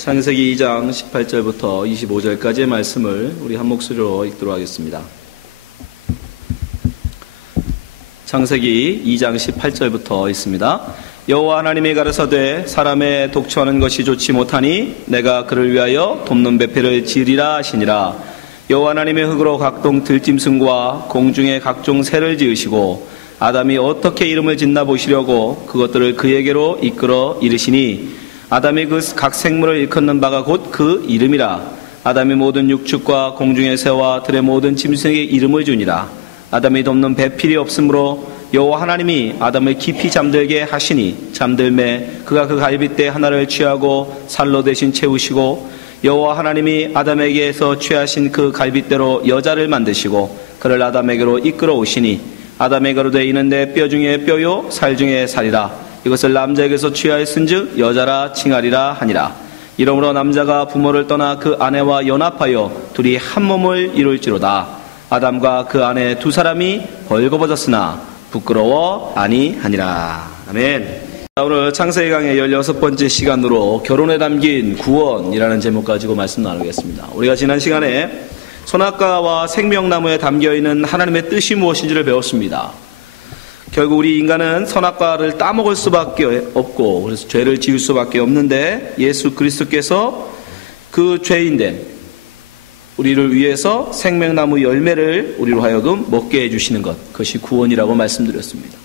창세기 2장 18절부터 25절까지의 말씀을 우리 한 목소리로 읽도록 하겠습니다. 창세기 2장 18절부터 있습니다. 여호와 하나님이 가라사대 사람의 독초하는 것이 좋지 못하니 내가 그를 위하여 돕는 배필을 지으리라 하시니라. 여호와 하나님의 흙으로 각종 들짐승과 공중의 각종 새를 지으시고 아담이 어떻게 이름을 짓나 보시려고 그것들을 그에게로 이끌어 이르시니 아담이 그 각 생물을 일컫는 바가 곧 그 이름이라. 아담이 모든 육축과 공중의 새와 들의 모든 짐승에게 이름을 주니라. 아담이 돕는 배필이 없으므로 여호와 하나님이 아담을 깊이 잠들게 하시니 잠들매 그가 그 갈빗대 하나를 취하고 살로 대신 채우시고 여호와 하나님이 아담에게서 취하신 그 갈빗대로 여자를 만드시고 그를 아담에게로 이끌어 오시니 아담에게로 되 이는 내 뼈 중에 뼈요 살 중에 살이라. 이것을 남자에게서 취하였은즉 여자라 칭하리라 하니라. 이러므로 남자가 부모를 떠나 그 아내와 연합하여 둘이 한 몸을 이룰지로다. 아담과 그 아내 두 사람이 벌거벗었으나 부끄러워 아니하니라. 아멘. 오늘 창세기 강의 16번째 시간으로 결혼에 담긴 구원이라는 제목 가지고 말씀 나누겠습니다. 우리가 지난 시간에 선악과와 생명나무에 담겨있는 하나님의 뜻이 무엇인지를 배웠습니다. 결국 우리 인간은 선악과를 따먹을 수밖에 없고 그래서 죄를 지을 수밖에 없는데 예수 그리스도께서 그 죄인된 우리를 위해서 생명나무 열매를 우리로 하여금 먹게 해주시는 것, 그것이 구원이라고 말씀드렸습니다.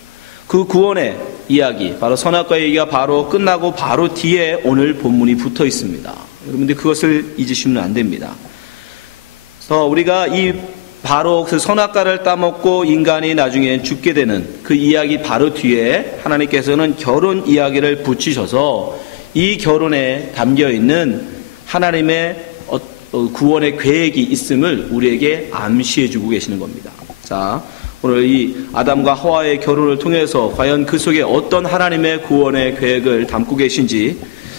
그 구원의 이야기, 바로 선악과의 얘기가 바로 끝나고 바로 뒤에 오늘 본문이 붙어 있습니다. 여러분들 그것을 잊으시면 안 됩니다. 그래서 우리가 바로 그 선악과를 따먹고 인간이 나중에 죽게 되는 그 이야기 바로 뒤에 하나님께서는 결혼 이야기를 붙이셔서 이 결혼에 담겨있는 하나님의 구원의 계획이 있음을 우리에게 암시해주고 계시는 겁니다. 자, 오늘 이 아담과 하와의 결혼을 통해서 과연 그 속에 어떤 하나님의 구원의 계획을 담고 계신지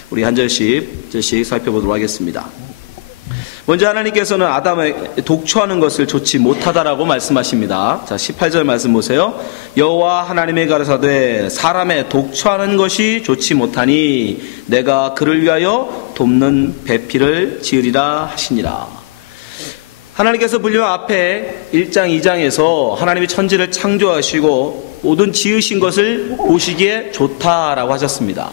우리 한 절씩 살펴보도록 하겠습니다. 먼저 하나님께서는 아담의 독초하는 것을 좋지 못하다라고 말씀하십니다. 자, 18절 말씀 보세요. 여호와 하나님이 가라사대 사람의 독초하는 것이 좋지 못하니 내가 그를 위하여 돕는 배필을 지으리라 하시니라. 하나님께서 분명 앞에 1장 2장에서 하나님이 천지를 창조하시고 모든 지으신 것을 보시기에 좋다라고 하셨습니다.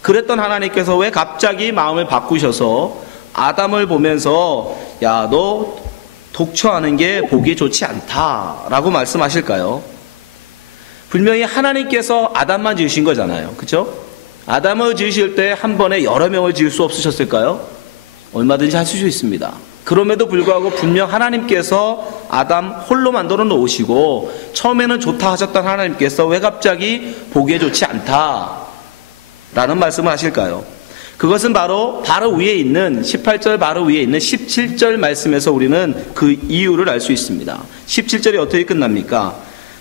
그랬던 하나님께서 왜 갑자기 마음을 바꾸셔서 아담을 보면서 야, 너 독초하는 게 보기 좋지 않다라고 말씀하실까요? 분명히 하나님께서 아담만 지으신 거잖아요. 그렇죠? 아담을 지으실 때 한 번에 여러 명을 지을 수 없으셨을까요? 얼마든지 하실 수 있습니다. 그럼에도 불구하고 분명 하나님께서 아담 홀로 만들어 놓으시고 처음에는 좋다 하셨던 하나님께서 왜 갑자기 보기에 좋지 않다라는 말씀을 하실까요? 그것은 바로 위에 있는 18절 바로 위에 있는 17절 말씀에서 우리는 그 이유를 알 수 있습니다. 17절이 어떻게 끝납니까?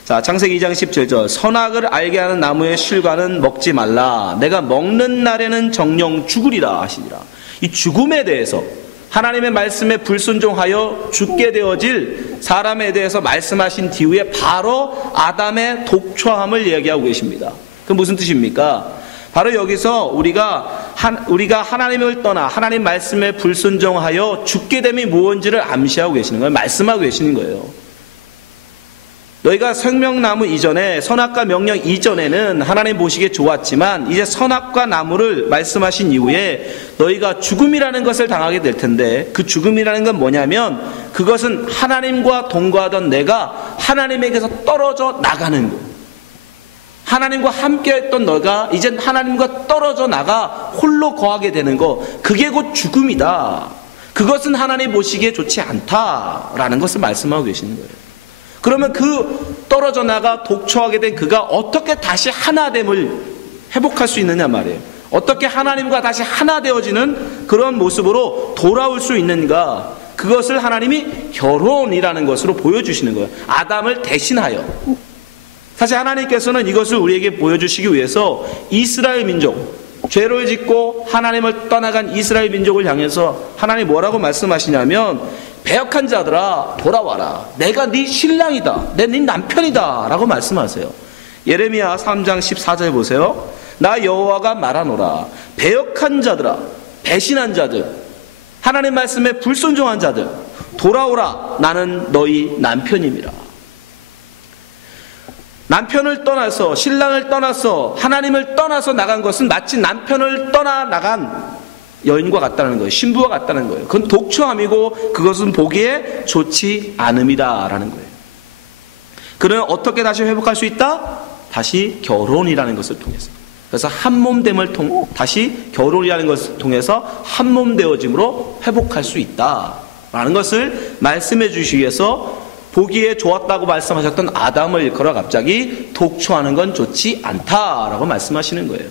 자, 창세기 2장 17절 선악을 알게 하는 나무의 실과는 먹지 말라. 내가 먹는 날에는 정령 죽으리라 하시니라. 이 죽음에 대해서 하나님의 말씀에 불순종하여 죽게 되어질 사람에 대해서 말씀하신 뒤에 바로 아담의 독초함을 이야기하고 계십니다. 그 무슨 뜻입니까? 바로 여기서 우리가 하나님을 떠나 하나님 말씀에 불순종하여 죽게 됨이 무언지를 암시하고 계시는 거예요. 말씀하고 계시는 거예요. 너희가 생명나무 이전에 선악과 명령 이전에는 하나님 보시기에 좋았지만 이제 선악과 나무를 말씀하신 이후에 너희가 죽음이라는 것을 당하게 될 텐데 그 죽음이라는 건 뭐냐면 그것은 하나님과 동거하던 내가 하나님에게서 떨어져 나가는 거예요. 하나님과 함께했던 너가 이젠 하나님과 떨어져 나가 홀로 거하게 되는 거, 그게 곧 죽음이다. 그것은 하나님 보시기에 좋지 않다라는 것을 말씀하고 계시는 거예요. 그러면 그 떨어져 나가 독초하게 된 그가 어떻게 다시 하나됨을 회복할 수 있느냐 말이에요. 어떻게 하나님과 다시 하나 되어지는 그런 모습으로 돌아올 수 있는가, 그것을 하나님이 결혼이라는 것으로 보여주시는 거예요. 아담을 대신하여. 사실 하나님께서는 이것을 우리에게 보여주시기 위해서 이스라엘 민족, 죄를 짓고 하나님을 떠나간 이스라엘 민족을 향해서 하나님이 뭐라고 말씀하시냐면 배역한 자들아 돌아와라. 내가 네 신랑이다. 내 네 남편이다 라고 말씀하세요. 예레미야 3장 14절 보세요. 나 여호와가 말하노라. 배역한 자들아 배신한 자들, 하나님 말씀에 불순종한 자들, 돌아오라, 나는 너희 남편임이라. 남편을 떠나서, 신랑을 떠나서, 하나님을 떠나서 나간 것은 마치 남편을 떠나 나간 여인과 같다는 거예요. 신부와 같다는 거예요. 그건 독초함이고 그것은 보기에 좋지 않음이다라는 거예요. 그러면 어떻게 다시 회복할 수 있다? 다시 결혼이라는 것을 통해서. 그래서 한몸됨을 다시 결혼이라는 것을 통해서 한몸 되어짐으로 회복할 수 있다라는 것을 말씀해 주시기 위해서 보기에 좋았다고 말씀하셨던 아담을 일컬어 갑자기 독초하는 건 좋지 않다라고 말씀하시는 거예요.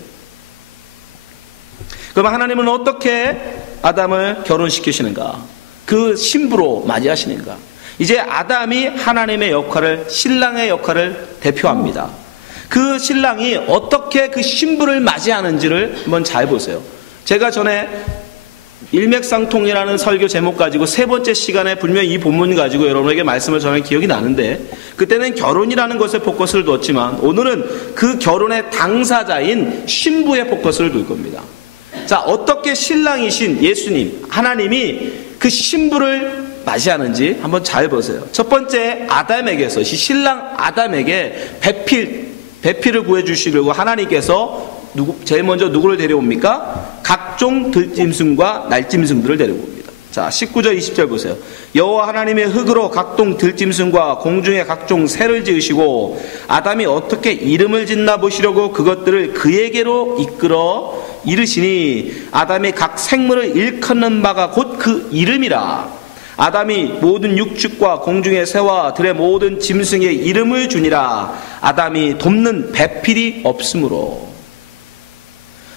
그럼 하나님은 어떻게 아담을 결혼시키시는가? 그 신부로 맞이하시는가? 이제 아담이 하나님의 역할을, 신랑의 역할을 대표합니다. 그 신랑이 어떻게 그 신부를 맞이하는지를 한번 잘 보세요. 제가 전에 일맥상통이라는 설교 제목 가지고 세 번째 시간에 분명히 이 본문 가지고 여러분에게 말씀을 전한 기억이 나는데, 그때는 결혼이라는 것에 포커스를 뒀지만 오늘은 그 결혼의 당사자인 신부의 포커스를 둘 겁니다. 자, 어떻게 신랑이신 예수님, 하나님이 그 신부를 맞이하는지 한번 잘 보세요. 첫 번째, 아담에게서, 신랑 아담에게 배필을 구해주시려고 하나님께서 제일 먼저 누구를 데려옵니까? 각종 들짐승과 날짐승들을 데려옵니다. 자, 19절 20절 보세요. 여호와 하나님의 흙으로 각종 들짐승과 공중의 각종 새를 지으시고 아담이 어떻게 이름을 짓나 보시려고 그것들을 그에게로 이끌어 이르시니 아담이 각 생물을 일컫는 바가 곧 그 이름이라. 아담이 모든 육축과 공중의 새와 들의 모든 짐승의 이름을 주니라. 아담이 돕는 배필이 없으므로.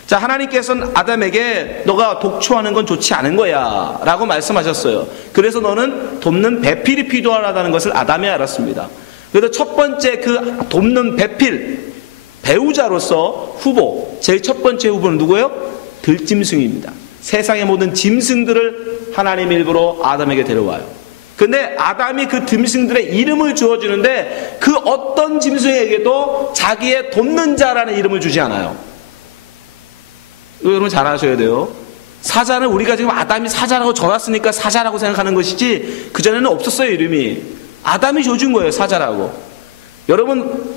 자, 하나님께서는 아담에게 너가 독초하는 건 좋지 않은 거야 라고 말씀하셨어요. 그래서 너는 돕는 배필이 필요하다는 것을 아담이 알았습니다. 그래서 첫 번째 그 돕는 배필, 배우자로서 후보, 제일 첫 번째 후보는 누구예요? 들짐승입니다. 세상의 모든 짐승들을 하나님 일부러 아담에게 데려와요. 근데 아담이 그 짐승들의 이름을 주어주는데 그 어떤 짐승에게도 자기의 돕는 자라는 이름을 주지 않아요. 여러분 잘 아셔야 돼요. 사자는 우리가 지금 아담이 사자라고 줘놨으니까 사자라고 생각하는 것이지 그전에는 없었어요. 이름이 아담이 줘준 거예요. 사자라고. 여러분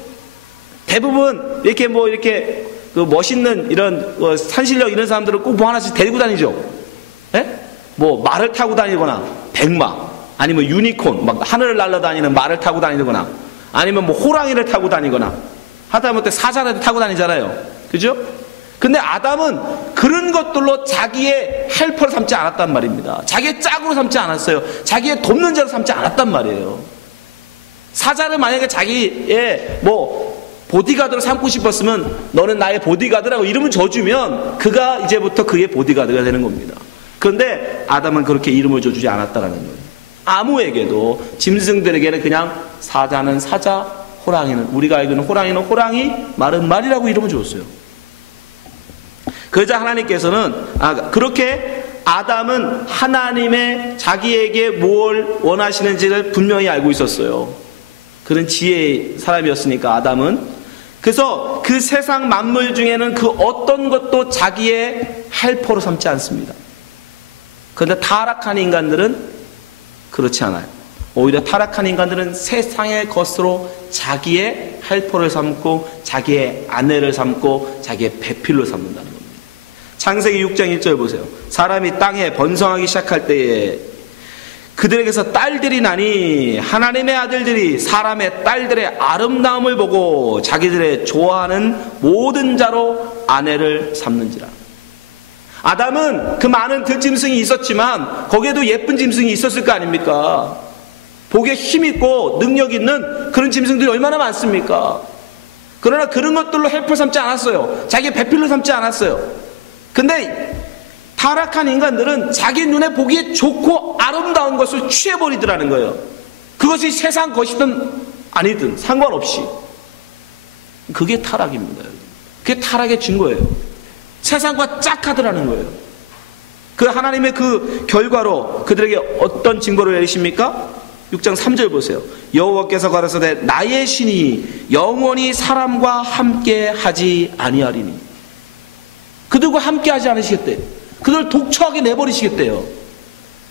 대부분 이렇게 이렇게 그 멋있는 이런 산신령 이런 사람들을 꼭 뭐 하나씩 데리고 다니죠. 예? 뭐 말을 타고 다니거나 백마, 아니면 유니콘, 막 하늘을 날아다니는 말을 타고 다니거나, 아니면 뭐 호랑이를 타고 다니거나, 하다못해 사자라도 타고 다니잖아요. 그죠? 근데 아담은 그런 것들로 자기의 헬퍼를 삼지 않았단 말입니다. 자기의 짝으로 삼지 않았어요. 자기의 돕는 자로 삼지 않았단 말이에요. 사자를 만약에 자기의 보디가드로 삼고 싶었으면 너는 나의 보디가드라고 이름을 줘주면 그가 이제부터 그의 보디가드가 되는 겁니다. 그런데 아담은 그렇게 이름을 줘주지 않았다는 거예요. 아무에게도, 짐승들에게는 그냥 사자는 사자, 호랑이는, 우리가 알고 있는 호랑이는 호랑이, 말은 말이라고 이름을 줬어요. 그러자 하나님께서는 그렇게 아담은 하나님의 자기에게 뭘 원하시는지를 분명히 알고 있었어요. 그런 지혜의 사람이었으니까 아담은. 그래서 그 세상 만물 중에는 그 어떤 것도 자기의 헬퍼로 삼지 않습니다. 그런데 타락한 인간들은 그렇지 않아요. 오히려 타락한 인간들은 세상의 것으로 자기의 헬퍼를 삼고 자기의 아내를 삼고 자기의 배필로 삼는다는 겁니다. 창세기 6장 1절 보세요. 사람이 땅에 번성하기 시작할 때에 그들에게서 딸들이 나니 하나님의 아들들이 사람의 딸들의 아름다움을 보고 자기들의 좋아하는 모든 자로 아내를 삼는지라. 아담은 그 많은 들짐승이 있었지만 거기에도 예쁜 짐승이 있었을 거 아닙니까? 보기에 힘있고 능력 있는 그런 짐승들이 얼마나 많습니까? 그러나 그런 것들로 헬퍼 삼지 않았어요. 자기의 배필로 삼지 않았어요. 근데 타락한 인간들은 자기 눈에 보기에 좋고 아름다운 것을 취해버리더라는 거예요. 그것이 세상 것이든 아니든 상관없이. 그게 타락입니다. 그게 타락의 증거예요. 세상과 짝하더라는 거예요. 그 하나님의 그 결과로 그들에게 어떤 징벌을 내리십니까? 6장 3절 보세요. 여호와께서 가라사대 나의 신이 영원히 사람과 함께 하지 아니하리니. 그들과 함께 하지 않으시겠대. 그들을 독초하게 내버리시겠대요.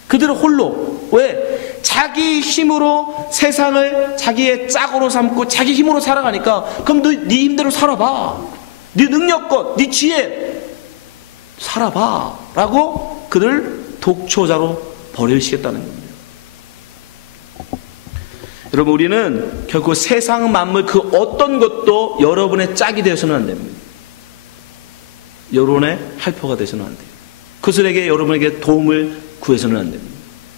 그들은 홀로. 왜? 자기 힘으로 세상을 자기의 짝으로 삼고 자기 힘으로 살아가니까 그럼 너 네 힘대로 살아봐. 네 능력껏, 네 지혜 살아봐 라고 그들을 독초자로 버리시겠다는 겁니다. 여러분, 우리는 결코 세상 만물 그 어떤 것도 여러분의 짝이 되어서는 안 됩니다. 여러분의 헬퍼가 되어서는 안 돼요. 그들에게 여러분에게 도움을 구해서는 안 됩니다.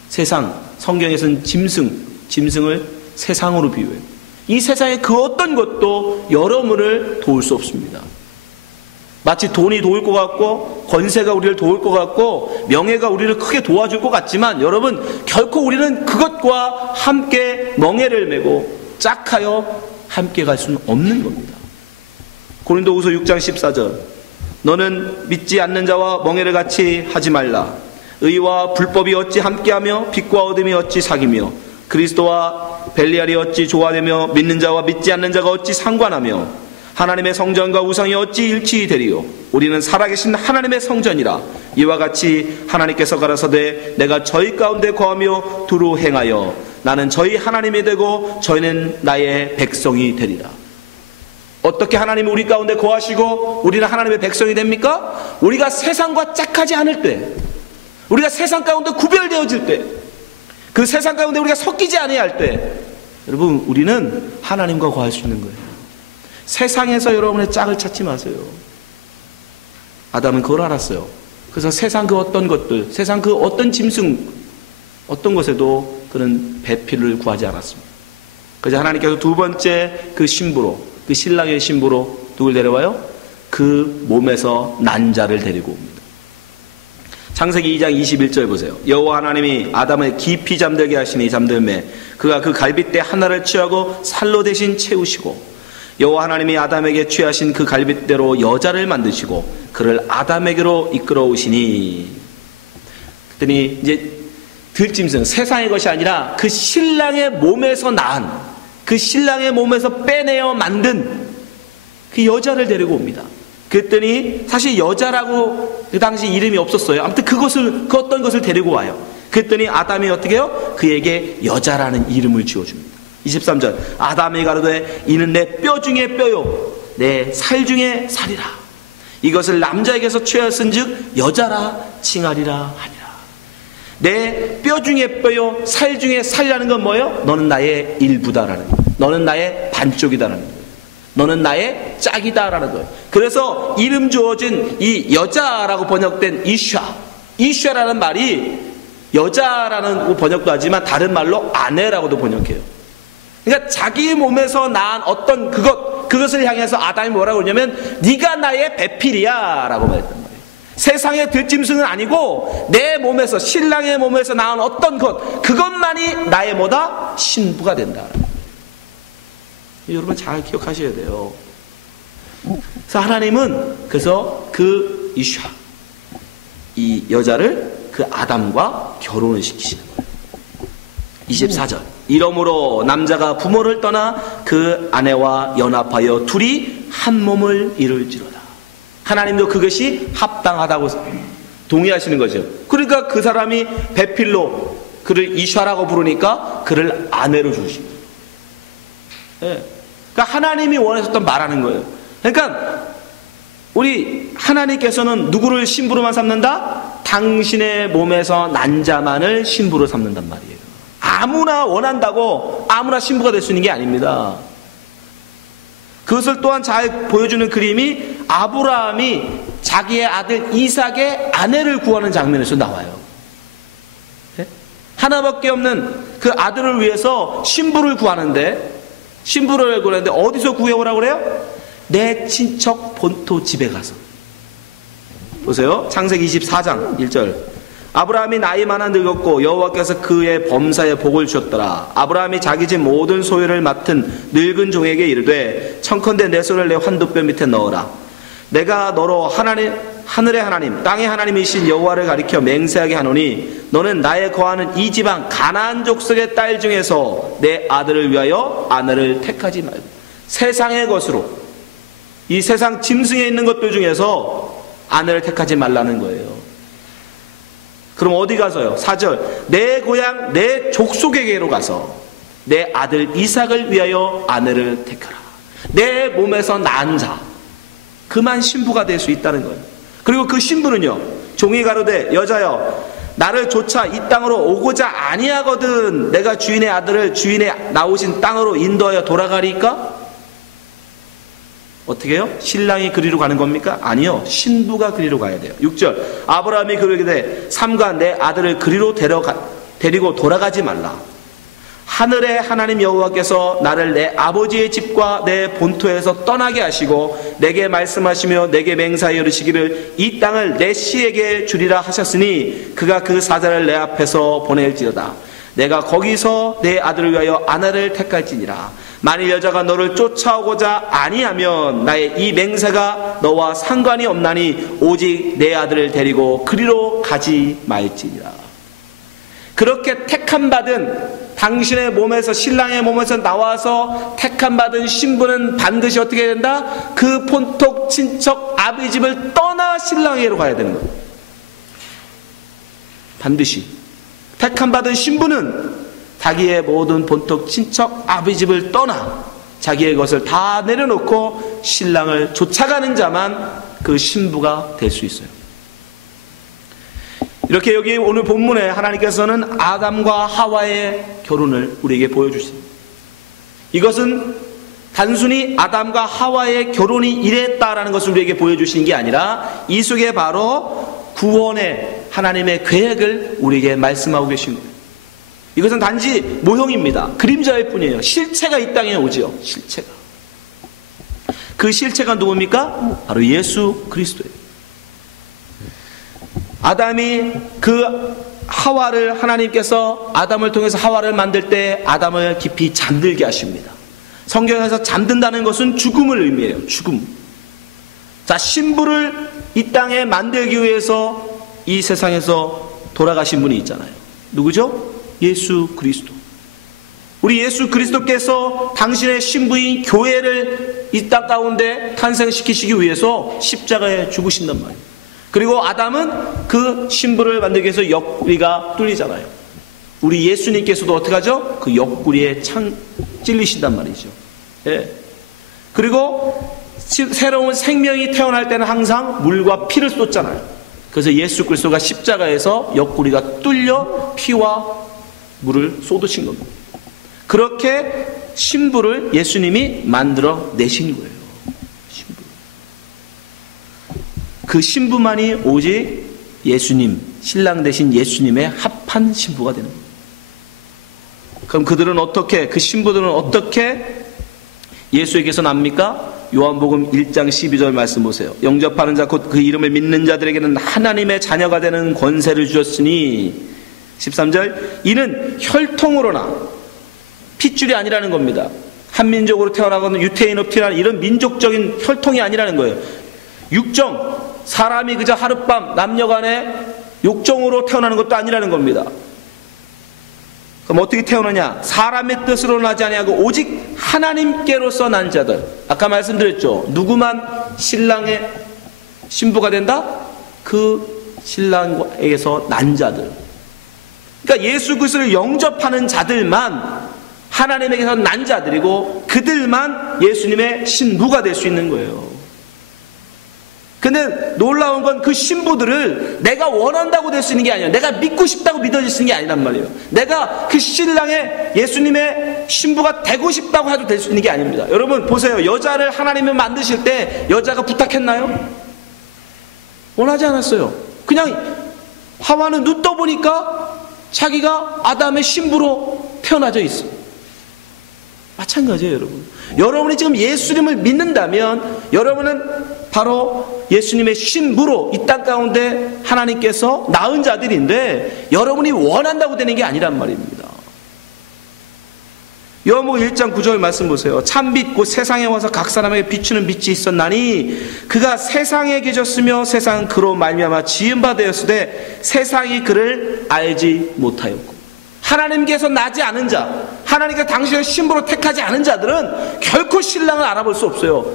세상, 성경에서는 짐승을 세상으로 비유해요. 이 세상의 그 어떤 것도 여러분을 도울 수 없습니다. 마치 돈이 도울 것 같고 권세가 우리를 도울 것 같고 명예가 우리를 크게 도와줄 것 같지만 여러분, 결코 우리는 그것과 함께 멍에를 메고 짝하여 함께 갈 수는 없는 겁니다. 고린도후서 6장 14절, 너는 믿지 않는 자와 멍에를 같이 하지 말라. 의와 불법이 어찌 함께하며 빛과 어둠이 어찌 사귀며 그리스도와 벨리알이 어찌 조화되며 믿는 자와 믿지 않는 자가 어찌 상관하며 하나님의 성전과 우상이 어찌 일치되리요. 우리는 살아계신 하나님의 성전이라. 이와 같이 하나님께서 가라사대 내가 저희 가운데 거하며 두루 행하여 나는 저희 하나님이 되고 저희는 나의 백성이 되리라. 어떻게 하나님이 우리 가운데 거하시고 우리는 하나님의 백성이 됩니까? 우리가 세상과 짝하지 않을 때, 우리가 세상 가운데 구별되어질 때, 그 세상 가운데 우리가 섞이지 아니할 때, 여러분, 우리는 하나님과 거할 수 있는 거예요. 세상에서 여러분의 짝을 찾지 마세요. 아담은 그걸 알았어요. 그래서 세상 그 어떤 것들, 세상 그 어떤 짐승, 어떤 것에도 그는 배필을 구하지 않았습니다. 그래서 하나님께서 두 번째 그 신부로, 그 신랑의 신부로 누굴 데려와요? 그 몸에서 난 자를 데리고 옵니다. 창세기 2장 21절 보세요. 여호와 하나님이 아담을 깊이 잠들게 하시니 잠들매 그가 그 갈빗대 하나를 취하고 살로 대신 채우시고 여호와 하나님이 아담에게 취하신 그 갈빗대로 여자를 만드시고 그를 아담에게로 이끌어 오시니. 그랬더니 이제 들짐승, 세상의 것이 아니라 그 신랑의 몸에서 낳은, 그 신랑의 몸에서 빼내어 만든 그 여자를 데리고 옵니다. 그랬더니 사실 여자라고 그 당시 이름이 없었어요. 아무튼 그 어떤 것을 데리고 와요. 그랬더니 아담이 어떻게 해요? 그에게 여자라는 이름을 지어줍니다. 23절, 아담이 가로되 이는 내 뼈 중에 뼈요 내 살 중에 살이라. 이것을 남자에게서 취하였은즉 여자라 칭하리라 하니라. 내 뼈 중에 뼈요 살 중에 살이라는 건 뭐예요? 너는 나의 일부다라는 거예요. 너는 나의 반쪽이다라는 거예요. 너는 나의 짝이다라는 거예요. 그래서 이름 주어진 이 여자라고 번역된 이샤라는 말이 여자라는 번역도 하지만 다른 말로 아내라고도 번역해요. 그러니까 자기 몸에서 낳은 어떤 그것을 향해서 아담이 뭐라고 그러냐면 네가 나의 배필이야 라고 말했단 말이에요. 세상의 들짐승은 아니고 내 몸에서, 신랑의 몸에서 낳은 어떤 것, 그것만이 나의 뭐다? 신부가 된다. 여러분 잘 기억하셔야 돼요. 그래서 하나님은 그 이샤, 이 여자를 그 아담과 결혼을 시키시는 거예요. 24절, 이러므로 남자가 부모를 떠나 그 아내와 연합하여 둘이 한 몸을 이룰지로다. 하나님도 그것이 합당하다고 동의하시는 거죠. 그러니까 그 사람이 배필로 그를 이샤라고 부르니까 그를 아내로 주십니다. 네. 그러니까 하나님이 원하셨던 말하는 거예요. 그러니까 우리 하나님께서는 누구를 신부로만 삼는다? 당신의 몸에서 난 자만을 신부로 삼는단 말이에요. 아무나 원한다고 아무나 신부가 될 수 있는 게 아닙니다. 그것을 또한 잘 보여주는 그림이 아브라함이 자기의 아들 이삭의 아내를 구하는 장면에서 나와요. 네? 하나밖에 없는 그 아들을 위해서 신부를 구하는데 어디서 구해오라고 그래요? 내 친척 본토 집에 가서. 보세요. 창세기 24장 1절. 아브라함이 나이 많아 늙었고 여호와께서 그의 범사에 복을 주셨더라. 아브라함이 자기 집 모든 소유를 맡은 늙은 종에게 이르되 청컨대 내 손을 내 환도뼈 밑에 넣어라. 내가 너로 하늘의 하나님 땅의 하나님이신 여호와를 가리켜 맹세하게 하노니 너는 나의 거하는 이 지방 가나안 족속의 딸 중에서 내 아들을 위하여 아내를 택하지 말고. 세상의 것으로, 이 세상 짐승에 있는 것들 중에서 아내를 택하지 말라는 거예요. 그럼 어디 가서요? 4절, 내 고향 내 족속에게로 가서 내 아들 이삭을 위하여 아내를 택하라. 내 몸에서 난 자, 그만 신부가 될 수 있다는 거예요. 그리고 그 신부는요, 종이 가로되 여자여 나를 쫓아 이 땅으로 오고자 아니하거든 내가 주인의 아들을 주인의 나오신 땅으로 인도하여 돌아가리까? 어떻게 해요? 신랑이 그리로 가는 겁니까? 아니요, 신부가 그리로 가야 돼요. 6절, 아브라함이 그러기를 삼가 내 아들을 그리로 데리고 돌아가지 말라. 하늘의 하나님 여호와께서 나를 내 아버지의 집과 내 본토에서 떠나게 하시고 내게 말씀하시며 내게 맹세하여 이르시기를 이 땅을 내 씨에게 주리라 하셨으니 그가 그 사자를 내 앞에서 보낼지어다. 내가 거기서 내 아들을 위하여 아내를 택할지니라. 만일 여자가 너를 쫓아오고자 아니하면 나의 이 맹세가 너와 상관이 없나니 오직 내 아들을 데리고 그리로 가지 말지니라. 그렇게 택함받은 당신의 몸에서, 신랑의 몸에서 나와서 택함받은 신부는 반드시 어떻게 해야 된다? 그 본토 친척 아비 집을 떠나 신랑에게로 가야 되는 거예요. 반드시 택함받은 신부는 자기의 모든 본토 친척 아비 집을 떠나 자기의 것을 다 내려놓고 신랑을 쫓아가는 자만 그 신부가 될 수 있어요. 이렇게 여기 오늘 본문에 하나님께서는 아담과 하와의 결혼을 우리에게 보여주십니다. 이것은 단순히 아담과 하와의 결혼이 이랬다라는 것을 우리에게 보여주시는 게 아니라 이 속에 바로 구원의 하나님의 계획을 우리에게 말씀하고 계신 거예요. 이것은 단지 모형입니다. 그림자일 뿐이에요. 실체가 이 땅에 오지요. 실체가. 그 실체가 누굽니까? 바로 예수 그리스도예요. 아담이 그 하와를, 하나님께서 아담을 통해서 하와를 만들 때 아담을 깊이 잠들게 하십니다. 성경에서 잠든다는 것은 죽음을 의미해요. 죽음. 자, 신부를 이 땅에 만들기 위해서 이 세상에서 돌아가신 분이 있잖아요. 누구죠? 예수 그리스도. 우리 예수 그리스도께서 당신의 신부인 교회를 이 땅 가운데 탄생시키시기 위해서 십자가에 죽으신단 말이에요. 그리고 아담은 그 신부를 만들기 위해서 옆구리가 뚫리잖아요. 우리 예수님께서도 어떻게 하죠? 그 옆구리에 찔리신단 말이죠. 예. 그리고 새로운 생명이 태어날 때는 항상 물과 피를 쏟잖아요. 그래서 예수 그리스도가 십자가에서 옆구리가 뚫려 피와 물을 쏟으신 겁니다. 그렇게 신부를 예수님이 만들어 내신 거예요. 그 신부만이 오직 예수님, 신랑 대신 예수님의 합한 신부가 되는 거예요. 그럼 그 신부들은 어떻게 예수에게서 납니까? 요한복음 1장 12절 말씀 보세요. 영접하는 자 곧 그 이름을 믿는 자들에게는 하나님의 자녀가 되는 권세를 주셨으니 13절 이는 혈통으로나 핏줄이 아니라는 겁니다. 한민족으로 태어나거나 유태인으로 태어난 이런 민족적인 혈통이 아니라는 거예요. 육정, 사람이 그저 하룻밤 남녀간의 욕정으로 태어나는 것도 아니라는 겁니다. 그럼 어떻게 태어나냐? 사람의 뜻으로 나지 아니하고 오직 하나님께로서 난 자들. 아까 말씀드렸죠. 누구만 신랑의 신부가 된다? 그 신랑에게서 난 자들. 그러니까 예수 그리스도를 영접하는 자들만 하나님에게서 난 자들이고 그들만 예수님의 신부가 될 수 있는 거예요. 근데 놀라운 건 그 신부들을 내가 원한다고 될 수 있는 게 아니에요. 내가 믿고 싶다고 믿어질 수 있는 게 아니란 말이에요. 내가 그 신랑의 예수님의 신부가 되고 싶다고 해도 될 수 있는 게 아닙니다. 여러분 보세요. 여자를 하나님이 만드실 때 여자가 부탁했나요? 원하지 않았어요. 그냥 하와는 눈 떠보니까 자기가 아담의 신부로 태어나져 있어요. 마찬가지예요, 여러분. 여러분이 지금 예수님을 믿는다면 여러분은 바로 예수님의 신부로 이 땅 가운데 하나님께서 낳은 자들인데 여러분이 원한다고 되는 게 아니란 말입니다. 요한복음 1장 9절 말씀 보세요. 참빛 곧 세상에 와서 각 사람에게 비추는 빛이 있었나니 그가 세상에 계셨으며 세상은 그로 말미암아 지은 바 되었으되 세상이 그를 알지 못하였고. 하나님께서 나지 않은 자, 하나님께서 당신을 신부로 택하지 않은 자들은 결코 신랑을 알아볼 수 없어요.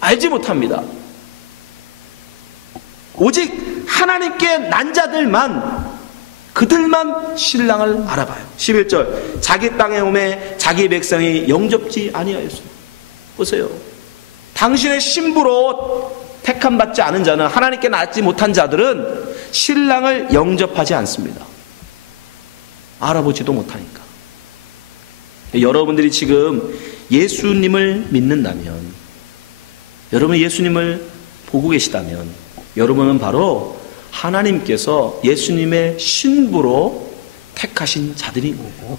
알지 못합니다. 오직 하나님께 난 자들만 그들만 신랑을 알아봐요. 11절 자기 땅에 오매 자기 백성이 영접지 아니하였어요. 보세요. 당신의 신부로 택함받지 않은 자는, 하나님께 낫지 못한 자들은 신랑을 영접하지 않습니다. 알아보지도 못하니까. 여러분들이 지금 예수님을 믿는다면, 여러분 예수님을 보고 계시다면, 여러분은 바로 하나님께서 예수님의 신부로 택하신 자들인 거예요.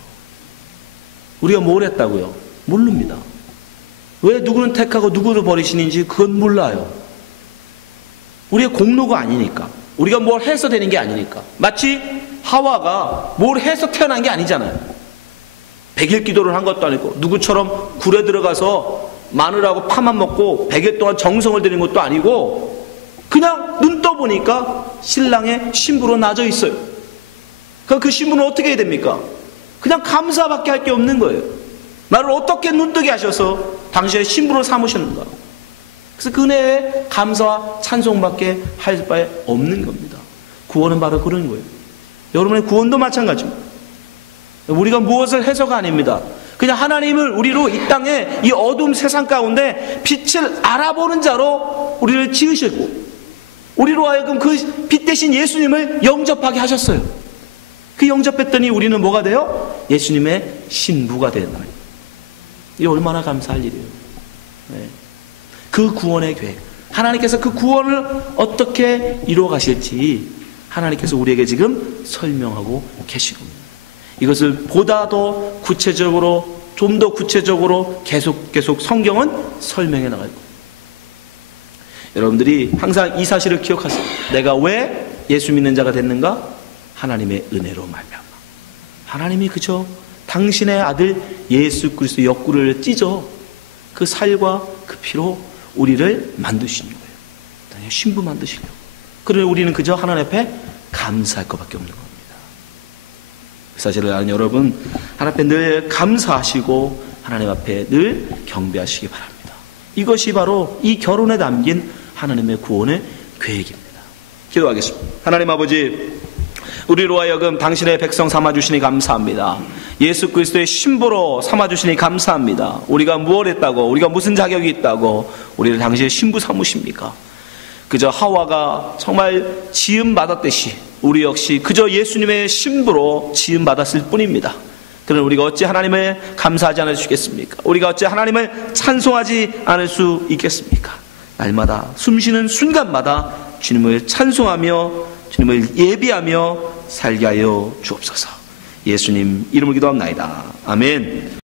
우리가 뭘 했다고요? 모릅니다. 왜 누구는 택하고 누구를 버리시는지 그건 몰라요. 우리의 공로가 아니니까. 우리가 뭘 해서 되는 게 아니니까. 마치 하와가 뭘 해서 태어난 게 아니잖아요. 100일 기도를 한 것도 아니고, 누구처럼 굴에 들어가서 마늘하고 파만 먹고 100일 동안 정성을 들인 것도 아니고, 그냥 눈 떠보니까 신랑의 신부로 나져 있어요. 그럼 그 신부는 어떻게 해야 됩니까? 그냥 감사밖에 할 게 없는 거예요. 나를 어떻게 눈뜨게 하셔서 당신의 신부로 삼으셨는가. 그래서 그 은혜에 감사와 찬송밖에 할 바에 없는 겁니다. 구원은 바로 그런 거예요. 여러분의 구원도 마찬가지입니다. 우리가 무엇을 해서가 아닙니다. 그냥 하나님을 우리로 이 땅에 이 어두운 세상 가운데 빛을 알아보는 자로 우리를 지으시고, 우리로 하여금 그 빛 대신 예수님을 영접하게 하셨어요. 그 영접했더니 우리는 뭐가 돼요? 예수님의 신부가 되는 거예요. 이게 얼마나 감사할 일이에요. 네. 그 구원의 계획, 하나님께서 그 구원을 어떻게 이루어 가실지 하나님께서 우리에게 지금 설명하고 계신 겁니다. 이것을 보다 더 구체적으로, 좀 더 구체적으로 계속 성경은 설명해 나갈 거예요. 여러분들이 항상 이 사실을 기억하세요. 내가 왜 예수 믿는 자가 됐는가? 하나님의 은혜로 말미암아. 하나님이 그저 당신의 아들 예수 그리스도 옆구리를 찢어 그 살과 그 피로 우리를 만드신 거예요. 신부 만드시려고. 그러니 우리는 그저 하나님 앞에 감사할 것밖에 없는 겁니다. 그 사실을 아는 여러분, 하나님 앞에 늘 감사하시고 하나님 앞에 늘 경배하시기 바랍니다. 이것이 바로 이 결혼에 담긴 하나님의 구원의 계획입니다. 기도하겠습니다. 하나님 아버지, 우리로 하여금 당신의 백성 삼아주시니 감사합니다. 예수 그리스도의 신부로 삼아주시니 감사합니다. 우리가 무엇 했다고, 우리가 무슨 자격이 있다고 우리를 당신의 신부 삼으십니까? 그저 하와가 정말 지음받았듯이 우리 역시 그저 예수님의 신부로 지음받았을 뿐입니다. 그러나 우리가 어찌 하나님을 감사하지 않을 수 있겠습니까? 우리가 어찌 하나님을 찬송하지 않을 수 있겠습니까? 날마다 숨쉬는 순간마다 주님을 찬송하며 주님을 예비하며 살게 하여 주옵소서. 예수님 이름으로 기도합나이다. 아멘.